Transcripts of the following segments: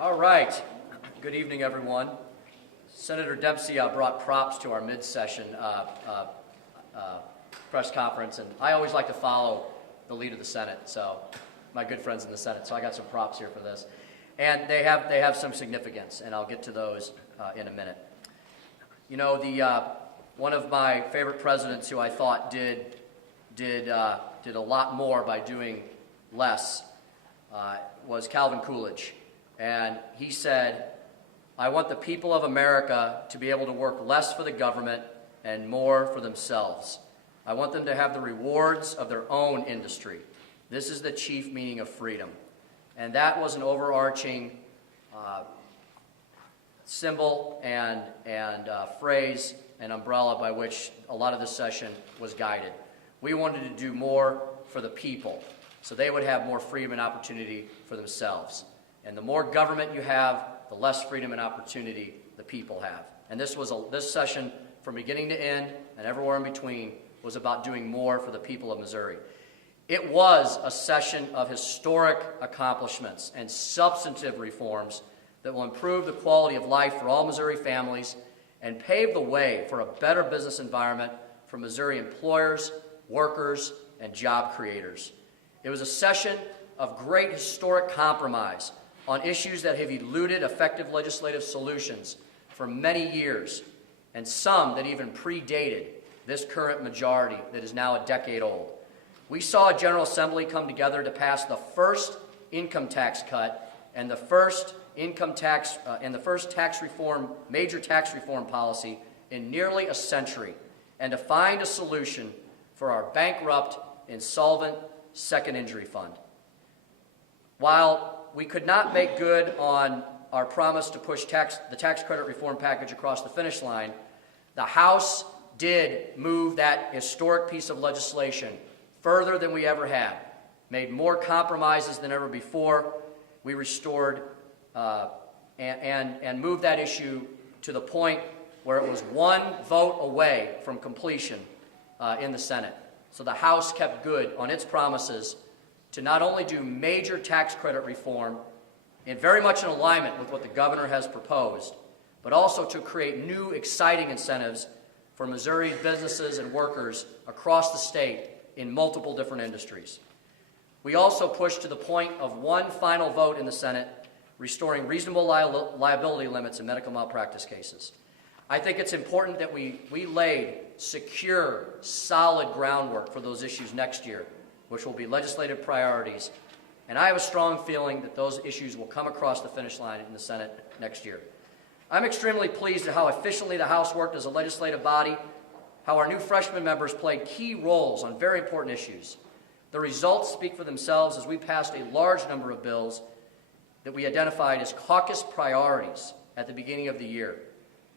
All right. Good evening, everyone. Senator Dempsey brought props to our mid-session press conference, and I always like to follow the lead of the Senate, so my good friends in the Senate, so I got some props here for this. And they have some significance, and I'll get to those in a minute. You know, one of my favorite presidents who I thought did a lot more by doing less was Calvin Coolidge. And he said, "I want the people of America to be able to work less for the government and more for themselves. I want them to have the rewards of their own industry. This is the chief meaning of freedom." And that was an overarching symbol and phrase and umbrella by which a lot of this session was guided. We wanted to do more for the people, so they would have more freedom and opportunity for themselves. And the more government you have, the less freedom and opportunity the people have. And this session, from beginning to end and everywhere in between, was about doing more for the people of Missouri. It was a session of historic accomplishments and substantive reforms that will improve the quality of life for all Missouri families and pave the way for a better business environment for Missouri employers, workers, and job creators. It was a session of great historic compromise on issues that have eluded effective legislative solutions for many years, and some that even predated this current majority that is now a decade old. We saw a General Assembly come together to pass the first income tax cut and the first major tax reform policy in nearly a century, and to find a solution for our bankrupt, insolvent second injury fund. While we could not make good on our promise to push the tax credit reform package across the finish line, the House did move that historic piece of legislation further than we ever had, made more compromises than ever before. We restored and moved that issue to the point where it was one vote away from completion in the Senate. So the House kept good on its promises to not only do major tax credit reform, and very much in alignment with what the governor has proposed, but also to create new, exciting incentives for Missouri businesses and workers across the state in multiple different industries. We also pushed to the point of one final vote in the Senate, restoring reasonable liability limits in medical malpractice cases. I think it's important that we laid secure, solid groundwork for those issues next year, which will be legislative priorities. And I have a strong feeling that those issues will come across the finish line in the Senate next year. I'm extremely pleased at how efficiently the House worked as a legislative body, how our new freshman members played key roles on very important issues. The results speak for themselves as we passed a large number of bills that we identified as caucus priorities at the beginning of the year.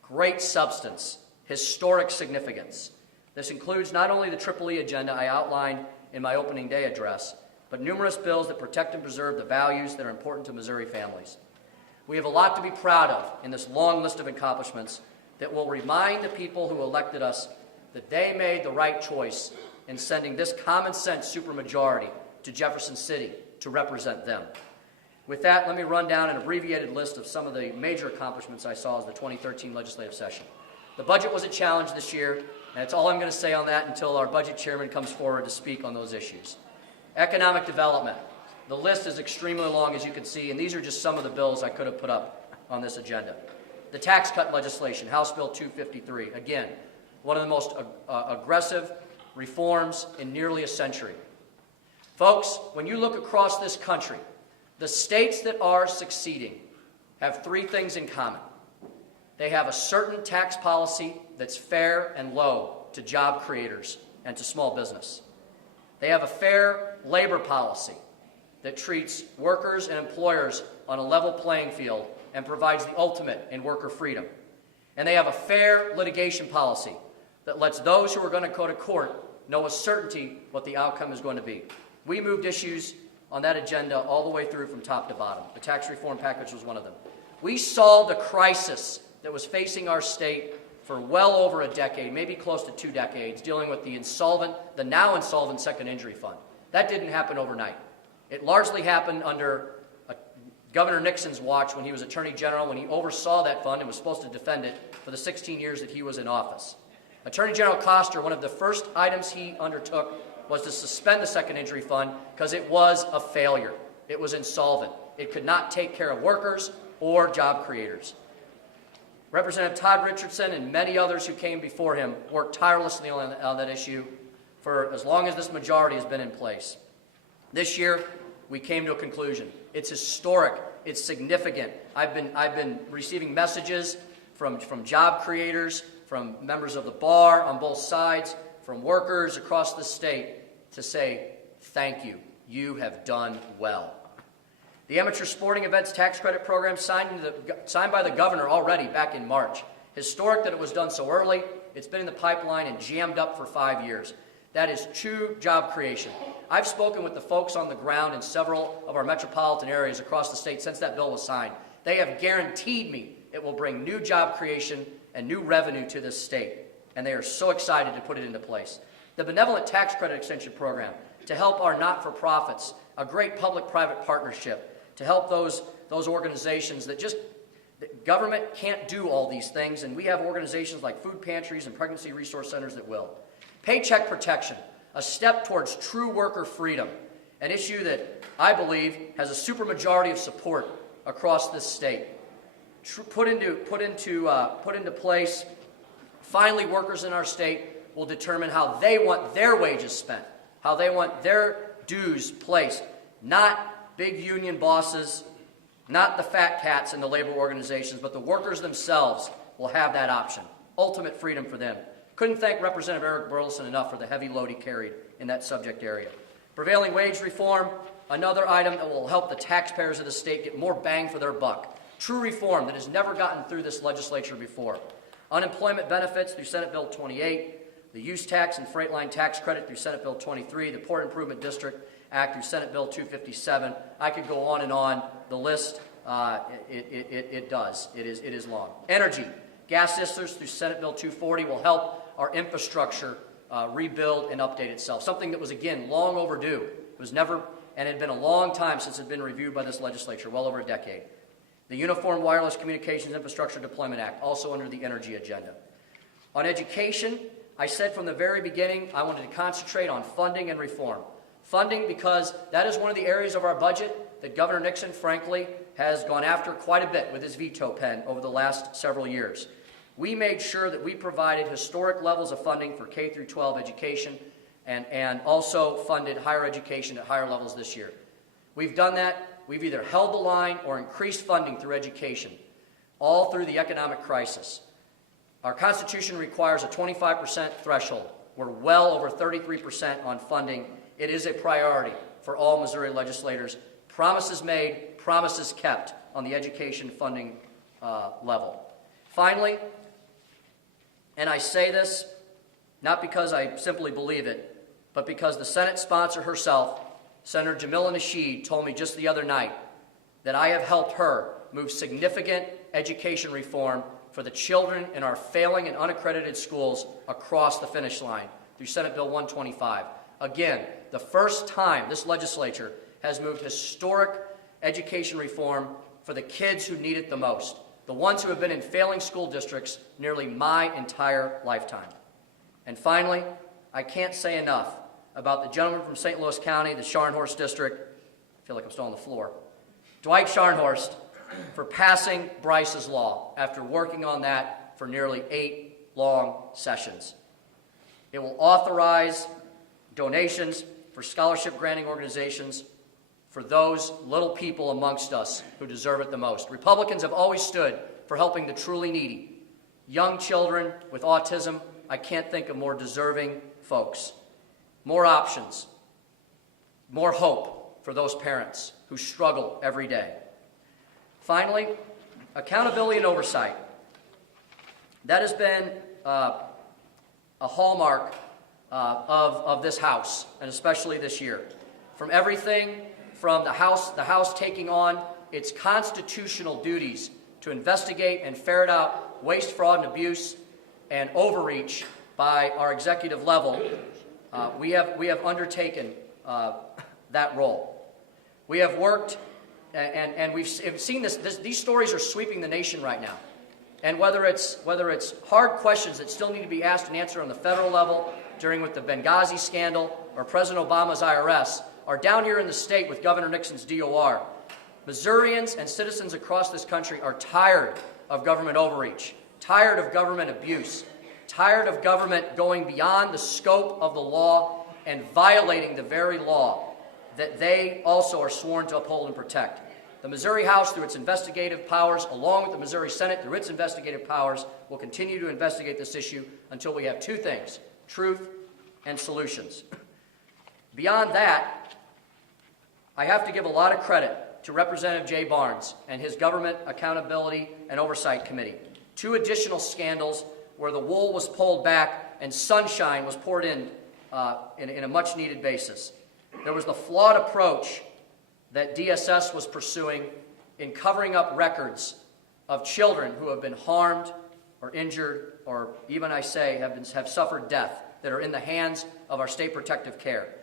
Great substance, historic significance. This includes not only the EEE agenda I outlined in my opening day address, but numerous bills that protect and preserve the values that are important to Missouri families. We have a lot to be proud of in this long list of accomplishments that will remind the people who elected us that they made the right choice in sending this common sense supermajority to Jefferson City to represent them. With that, let me run down an abbreviated list of some of the major accomplishments I saw as the 2013 legislative session. The budget was a challenge this year, and that's all I'm going to say on that until our budget chairman comes forward to speak on those issues. Economic development. The list is extremely long, as you can see, and these are just some of the bills I could have put up on this agenda. The tax cut legislation, House Bill 253. Again, one of the most aggressive reforms in nearly a century. Folks, when you look across this country, the states that are succeeding have three things in common. They have a certain tax policy that's fair and low to job creators and to small business. They have a fair labor policy that treats workers and employers on a level playing field and provides the ultimate in worker freedom. And they have a fair litigation policy that lets those who are going to go to court know with certainty what the outcome is going to be. We moved issues on that agenda all the way through from top to bottom. The tax reform package was one of them. We solved a crisis that was facing our state for well over a decade, maybe close to 2 decades, dealing with the now insolvent second injury fund. That didn't happen overnight. It largely happened under Governor Nixon's watch when he was Attorney General, when he oversaw that fund and was supposed to defend it for the 16 years that he was in office. Attorney General Koster, one of the first items he undertook was to suspend the Second Injury Fund because it was a failure. It was insolvent. It could not take care of workers or job creators. Representative Todd Richardson and many others who came before him worked tirelessly on that issue for as long as this majority has been in place. This year, we came to a conclusion. It's historic. It's significant. I've been receiving messages from job creators, from members of the bar on both sides, from workers across the state to say, thank you. You have done well. The Amateur Sporting Events Tax Credit Program signed by the governor already back in March. Historic that it was done so early. It's been in the pipeline and jammed up for 5 years. That is true job creation. I've spoken with the folks on the ground in several of our metropolitan areas across the state since that bill was signed. They have guaranteed me it will bring new job creation and new revenue to this state, and they are so excited to put it into place. The Benevolent Tax Credit Extension Program, to help our not-for-profits, a great public-private partnership, to help those organizations that government can't do all these things, and we have organizations like food pantries and pregnancy resource centers that will. Paycheck protection, a step towards true worker freedom, an issue that I believe has a supermajority of support across this state. Put into place, finally workers in our state will determine how they want their wages spent, how they want their dues placed, not big union bosses, not the fat cats in the labor organizations, but the workers themselves will have that option. Ultimate freedom for them. Couldn't thank Representative Eric Burleson enough for the heavy load he carried in that subject area. Prevailing wage reform, another item that will help the taxpayers of the state get more bang for their buck. True reform that has never gotten through this legislature before. Unemployment benefits through Senate Bill 28, the use tax and freight line tax credit through Senate Bill 23, the Port Improvement District Act through Senate Bill 257. I could go on and on. The list, it does. It is long. Energy. Gas sisters through Senate Bill 240 will help our infrastructure rebuild and update itself. Something that was, again, long overdue. It was never, and it had been a long time since it had been reviewed by this legislature, well over a decade. The Uniform Wireless Communications Infrastructure Deployment Act, also under the energy agenda. On education, I said from the very beginning I wanted to concentrate on funding and reform. Funding because that is one of the areas of our budget that Governor Nixon, frankly, has gone after quite a bit with his veto pen over the last several years. We made sure that we provided historic levels of funding for K through 12 education and also funded higher education at higher levels this year. We've done that. We've either held the line or increased funding through education, all through the economic crisis. Our Constitution requires a 25% threshold. We're well over 33% on funding. It is a priority for all Missouri legislators. Promises made, promises kept on the education funding level. Finally, and I say this not because I simply believe it, but because the Senate sponsor herself, Senator Jamila Nasheed, told me just the other night that I have helped her move significant education reform for the children in our failing and unaccredited schools across the finish line through Senate Bill 125. Again, the first time this legislature has moved historic education reform for the kids who need it the most, the ones who have been in failing school districts nearly my entire lifetime. And finally, I can't say enough about the gentleman from St. Louis County, the Scharnhorst District. I feel like I'm still on the floor. Dwight Scharnhorst, for passing Bryce's Law after working on that for nearly 8 long sessions. It will authorize donations for scholarship granting organizations for those little people amongst us who deserve it the most. Republicans have always stood for helping the truly needy. Young children with autism, I can't think of more deserving folks. More options, more hope for those parents who struggle every day. Finally, accountability and oversight. That has been a hallmark of this House, and especially this year. From everything from the House taking on its constitutional duties to investigate and ferret out waste, fraud, and abuse and overreach by our executive level, we have undertaken that role. We have worked And we've seen these stories are sweeping the nation right now. And whether it's hard questions that still need to be asked and answered on the federal level, during with the Benghazi scandal, or President Obama's IRS, or down here in the state with Governor Nixon's DOR, Missourians and citizens across this country are tired of government overreach, tired of government abuse, tired of government going beyond the scope of the law and violating the very law that they also are sworn to uphold and protect. The Missouri House, through its investigative powers, along with the Missouri Senate, through its investigative powers, will continue to investigate this issue until we have two things: truth and solutions. Beyond that, I have to give a lot of credit to Representative Jay Barnes and his Government Accountability and Oversight Committee. Two additional scandals where the wool was pulled back and sunshine was poured in a much-needed basis. There was the flawed approach that DSS was pursuing in covering up records of children who have been harmed or injured, or even, I say, have suffered death, that are in the hands of our state protective care.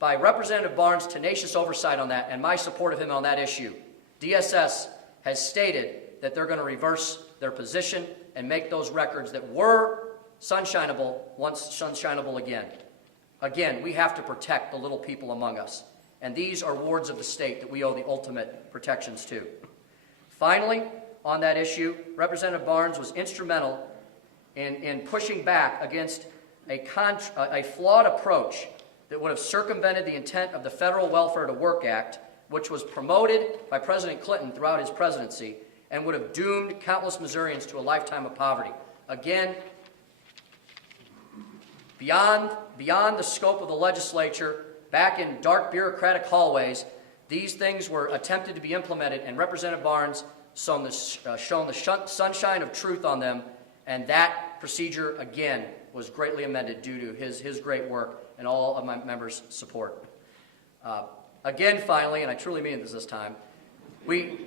By Representative Barnes' tenacious oversight on that and my support of him on that issue, DSS has stated that they're going to reverse their position and make those records that were sunshineable once sunshineable again. Again, we have to protect the little people among us, and these are wards of the state that we owe the ultimate protections to. Finally, on that issue, Representative Barnes was instrumental in pushing back against a flawed approach that would have circumvented the intent of the Federal Welfare to Work Act, which was promoted by President Clinton throughout his presidency and would have doomed countless Missourians to a lifetime of poverty. Again, beyond the scope of the legislature, back in dark bureaucratic hallways, these things were attempted to be implemented, and Representative Barnes shone the sunshine of truth on them, and that procedure, again, was greatly amended due to his great work and all of my members' support. Again, finally, and I truly mean this time, we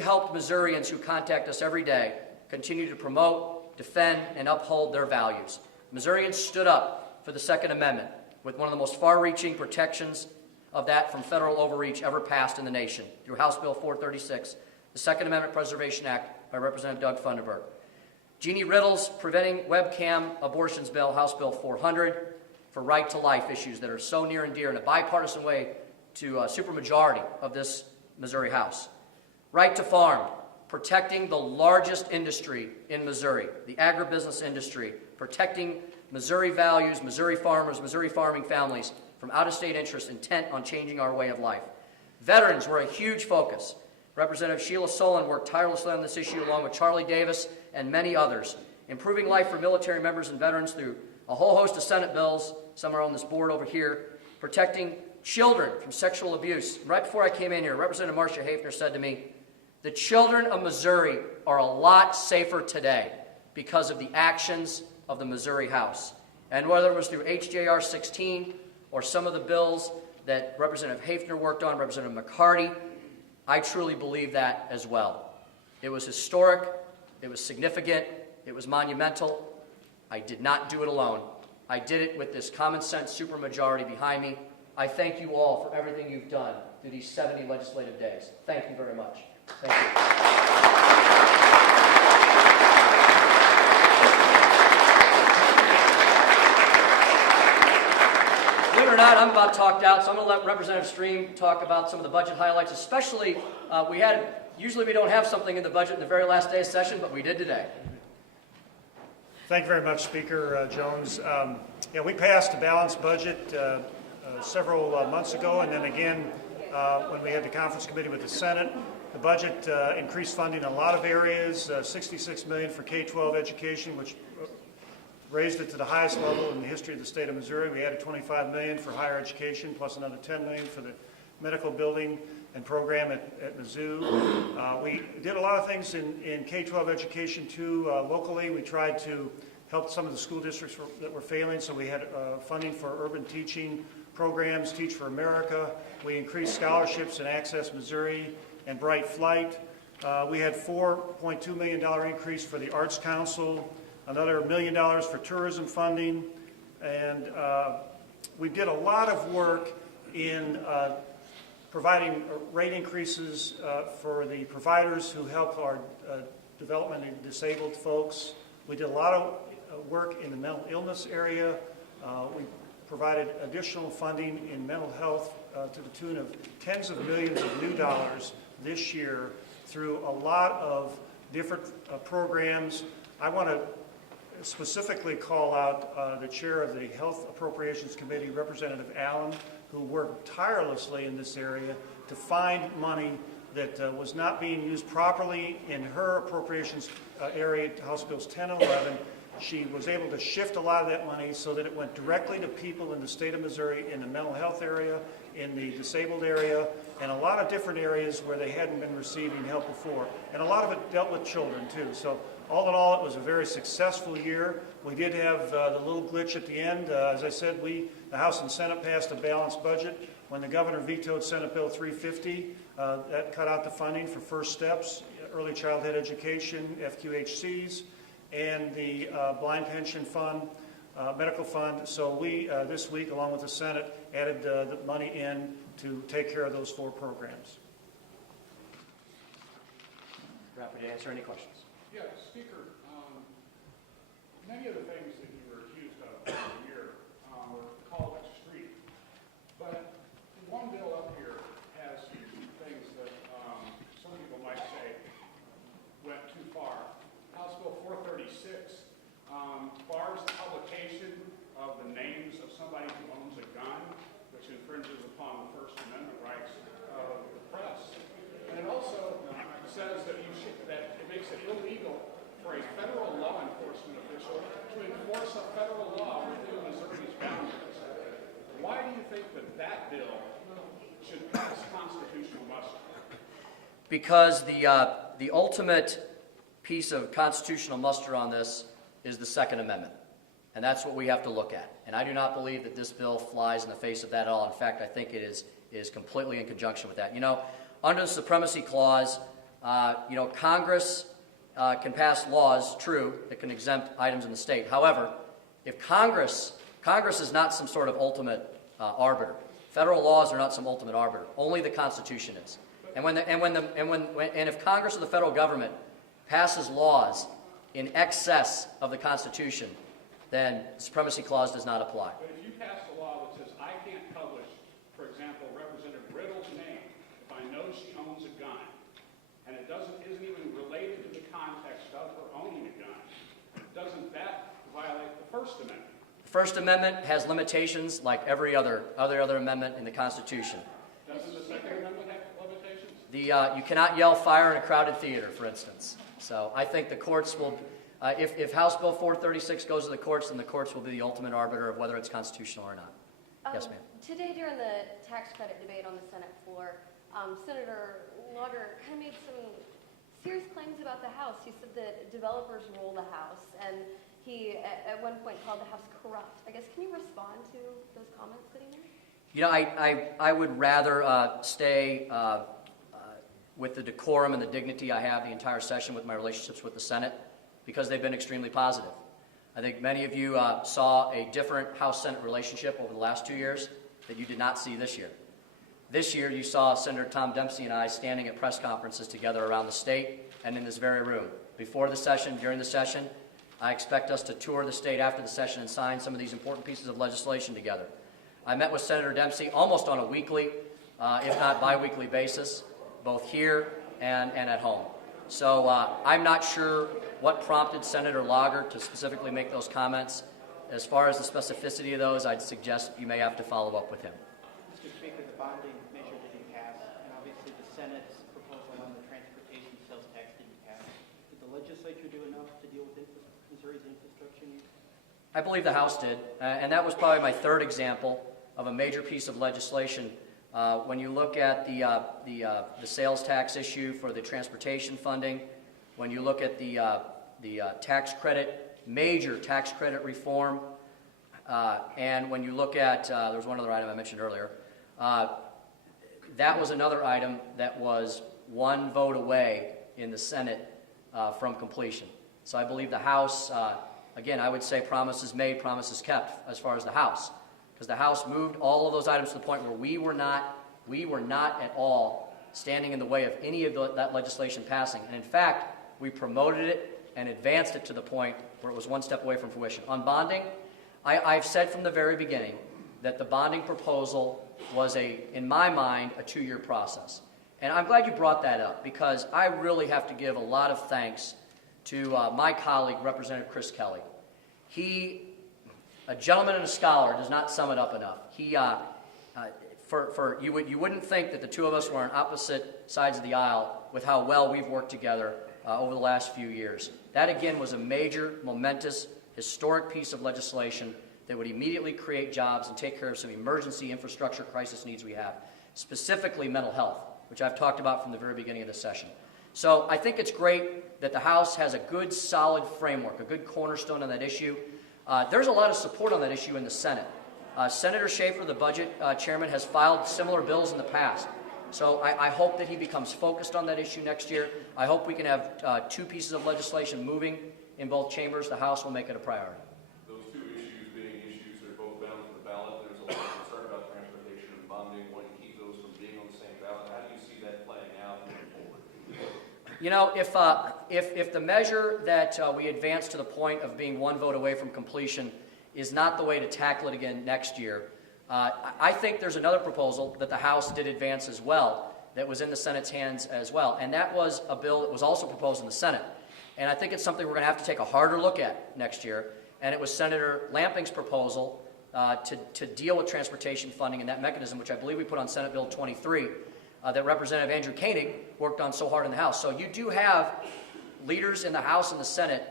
helped Missourians who contact us every day continue to promote, defend, and uphold their values. Missourians stood up for the Second Amendment with one of the most far-reaching protections of that from federal overreach ever passed in the nation through House Bill 436, the Second Amendment Preservation Act by Representative Doug Funderburk. Jeannie Riddle's Preventing Webcam Abortions Bill, House Bill 400, for right-to-life issues that are so near and dear in a bipartisan way to a supermajority of this Missouri House. Right to Farm, protecting the largest industry in Missouri, the agribusiness industry, protecting Missouri values, Missouri farmers, Missouri farming families from out-of-state interests intent on changing our way of life. Veterans were a huge focus. Representative Sheila Solon worked tirelessly on this issue along with Charlie Davis and many others, improving life for military members and veterans through a whole host of Senate bills, some are on this board over here, protecting children from sexual abuse. Right before I came in here, Representative Marcia Hafner said to me, the children of Missouri are a lot safer today because of the actions of the Missouri House. And whether it was through HJR 16 or some of the bills that Representative Hafner worked on, Representative McCarty, I truly believe that as well. It was historic, it was significant, it was monumental. I did not do it alone. I did it with this common sense supermajority behind me. I thank you all for everything you've done through these 70 legislative days. Thank you very much. Thank you. Believe it or not, I'm about talked out, so I'm going to let Representative Stream talk about some of the budget highlights, especially usually we don't have something in the budget in the very last day of session, but we did today. Thank you very much, Speaker Jones. We passed a balanced budget several months ago, and then again when we had the conference committee with the Senate. The budget increased funding in a lot of areas, $66 million for K-12 education, which raised it to the highest level in the history of the state of Missouri. We added $25 million for higher education, plus another $10 million for the medical building and program at Mizzou. We did a lot of things in K-12 education too. Locally, we tried to help some of the school districts that were failing, so we had funding for urban teaching programs, Teach for America. We increased scholarships in Access Missouri and Bright Flight. We had $4.2 million increase for the Arts Council, another $1 million for tourism funding, and we did a lot of work in providing rate increases for the providers who help our development and disabled folks. We did a lot of work in the mental illness area. We provided additional funding in mental health to the tune of tens of millions of new dollars this year through a lot of different programs. I want to specifically call out the chair of the Health Appropriations Committee, Representative Allen, who worked tirelessly in this area to find money that was not being used properly in her appropriations area, House Bills 10 and 11. She was able to shift a lot of that money so that it went directly to people in the state of Missouri in the mental health area, in the disabled area, and a lot of different areas where they hadn't been receiving help before. And a lot of it dealt with children too. So all in all, it was a very successful year. We did have the little glitch at the end. As I said, the House and Senate passed a balanced budget. When the governor vetoed Senate Bill 350, that cut out the funding for First Steps, early childhood education, FQHCs, and the blind pension fund, medical fund. So we, this week, along with the Senate, added the money in to take care of those 4 programs. Happy to answer any questions. Yeah, Speaker, many of the things that you were accused of over the year were called extreme. But one bill up here has some things that some people might say went too far. House Bill 436 bars the publication of the names of somebody who owns a gun, which infringes upon the First Amendment rights of the press. And it also says that that it makes it illegal for a federal law enforcement official to enforce a federal law within Missouri's boundaries. Why do you think that bill should pass constitutional muster? Because the ultimate piece of constitutional muster on this is the Second Amendment. And that's what we have to look at. And I do not believe that this bill flies in the face of that at all. In fact, I think it is completely in conjunction with that. You know, under the Supremacy Clause, Congress can pass laws, true, that can exempt items in the state. However, if Congress is not some sort of ultimate arbiter. Federal laws are not some ultimate arbiter. Only the Constitution is. And if Congress or the federal government passes laws in excess of the Constitution, then the Supremacy Clause does not apply. But if you pass a law that says I can't publish, for example, Representative Riddle's name if I know she owns a gun, and it isn't even related to the context of her owning a gun, doesn't that violate the First Amendment? The First Amendment has limitations like every other amendment in the Constitution. Doesn't the Second Amendment have limitations? You cannot yell fire in a crowded theater, for instance. So I think the courts will, if House Bill 436 goes to the courts, then the courts will be the ultimate arbiter of whether it's constitutional or not. Yes, ma'am. Today during the tax credit debate on the Senate floor, Senator Lauder kind of made some serious claims about the House. He said that developers rule the House, and he at one point called the House corrupt. I guess, can you respond to those comments that he made? You know, I would rather stay with the decorum and the dignity I have the entire session with my relationships with the Senate, because they've been extremely positive. I think many of you saw a different House-Senate relationship over the last 2 years that you did not see this year. This year, you saw Senator Tom Dempsey and I standing at press conferences together around the state and in this very room. Before the session, during the session, I expect us to tour the state after the session and sign some of these important pieces of legislation together. I met with Senator Dempsey almost on a weekly, if not bi-weekly basis, both here and at home. So I'm not sure what prompted Senator Lauder to specifically make those comments. As far as the specificity of those, I'd suggest you may have to follow up with him. Mr. Speaker, the bonding measure didn't pass, and obviously the Senate's proposal on the transportation sales tax didn't pass. Did the legislature do enough to deal with Missouri's infrastructure needs? I believe the House did, and that was probably my third example of a major piece of legislation. When you look at the sales tax issue for the transportation funding, when you look at the tax credit, major tax credit reform, and when you look at, there was one other item I mentioned earlier, that was another item that was one vote away in the Senate from completion. So I believe the House, again, I would say promises made, promises kept as far as the House, because the House moved all of those items to the point where we were not We were not at all standing in the way of any of that legislation passing. And in fact, we promoted it and advanced it to the point where it was one step away from fruition. On bonding, I've said from the very beginning that the bonding proposal was, in my mind, a 2-year process. And I'm glad you brought that up, because I really have to give a lot of thanks to my colleague, Representative Chris Kelly. He, a gentleman and a scholar, does not sum it up enough. He, you wouldn't think that the two of us were on opposite sides of the aisle with how well we've worked together over the last few years. That, again, was a major, momentous, historic piece of legislation that would immediately create jobs and take care of some emergency infrastructure crisis needs we have, specifically mental health, which I've talked about from the very beginning of this session. So I think it's great that the House has a good, solid framework, a good cornerstone on that issue. There's a lot of support on that issue in the Senate. Senator Schaefer, the budget chairman, has filed similar bills in the past. So I hope that he becomes focused on that issue next year. I hope we can have 2 pieces of legislation moving in both chambers. The House will make it a priority. Those 2 issues being issues that are both bound to the ballot, there's a lot of concern about transportation and bonding. Want to keep those from being on the same ballot. How do you see that playing out moving forward? You know, if the measure that we advance to the point of being 1 vote away from completion is not the way to tackle it again next year, I think there's another proposal that the House did advance as well that was in the Senate's hands as well, and that was a bill that was also proposed in the Senate. And I think it's something we're going to have to take a harder look at next year, and it was Senator Lamping's proposal to deal with transportation funding and that mechanism, which I believe we put on Senate Bill 23, that Representative Andrew Koenig worked on so hard in the House. So you do have leaders in the House and the Senate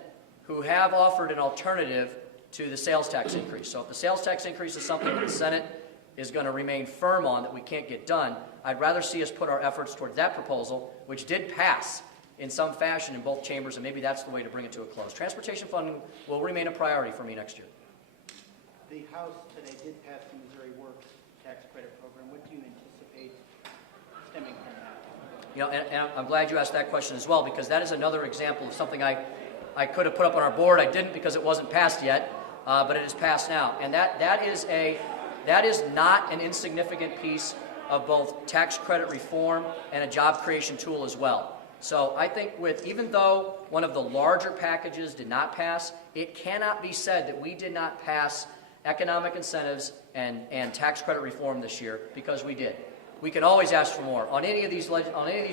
who have offered an alternative to the sales tax increase. So if the sales tax increase is something that the Senate is going to remain firm on that we can't get done, I'd rather see us put our efforts towards that proposal, which did pass in some fashion in both chambers, and maybe that's the way to bring it to a close. Transportation funding will remain a priority for me next year. The House today did pass the Missouri Works tax credit program. What do you anticipate stemming from that? You know, and I'm glad you asked that question as well, because that is another example of something I could have put up on our board. I didn't because it wasn't passed yet, but it is passed now. And that is not an insignificant piece of both tax credit reform and a job creation tool as well. So I think even though one of the larger packages did not pass, it cannot be said that we did not pass economic incentives and tax credit reform this year, because we did. We can always ask for more. On any of these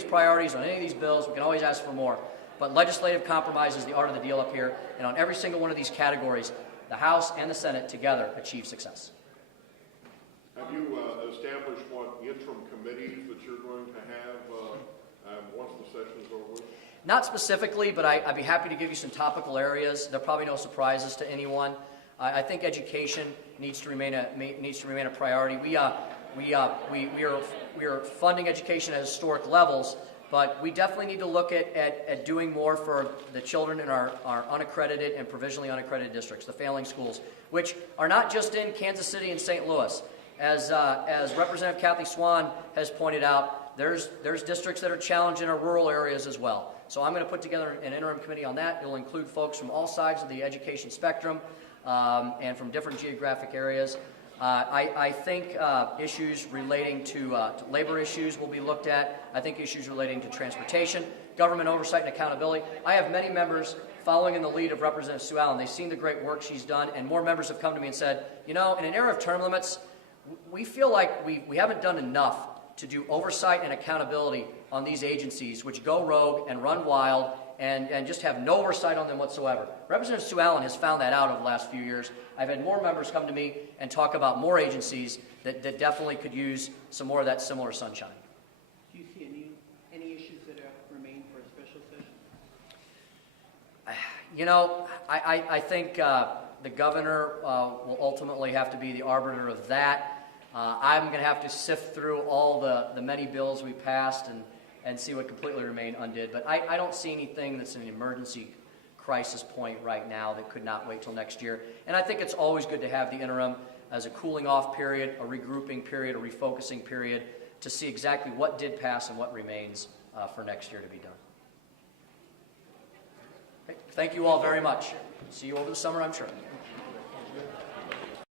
priorities, on any of these bills, we can always ask for more. But legislative compromise is the art of the deal up here, and on every single one of these categories, the House and the Senate together achieve success. Have you established what interim committees that you're going to have once the session is over with? Not specifically, but I'd be happy to give you some topical areas. There are probably no surprises to anyone. I think education needs to remain a priority. We are funding education at historic levels, but we definitely need to look at doing more for the children in our unaccredited and provisionally unaccredited districts, the failing schools, which are not just in Kansas City and St. Louis. As Representative Kathy Swan has pointed out, there's districts that are challenged in our rural areas as well. So I'm going to put together an interim committee on that. It'll include folks from all sides of the education spectrum and from different geographic areas. I think issues relating to labor issues will be looked at. I think issues relating to transportation, government oversight and accountability. I have many members following in the lead of Representative Sue Allen. They've seen the great work she's done, and more members have come to me and said, you know, in an era of term limits, we feel like we haven't done enough to do oversight and accountability on these agencies which go rogue and run wild and just have no oversight on them whatsoever. Representative Sue Allen has found that out over the last few years. I've had more members come to me and talk about more agencies that definitely could use some more of that similar sunshine. Do you see any issues that remain for a special session? You know, I think the governor will ultimately have to be the arbiter of that. I'm going to have to sift through all the many bills we passed and see what completely remain undid. But I don't see anything that's an emergency crisis point right now that could not wait till next year. And I think it's always good to have the interim as a cooling off period, a regrouping period, a refocusing period to see exactly what did pass and what remains for next year to be done. Okay. Thank you all very much. See you over the summer, I'm sure.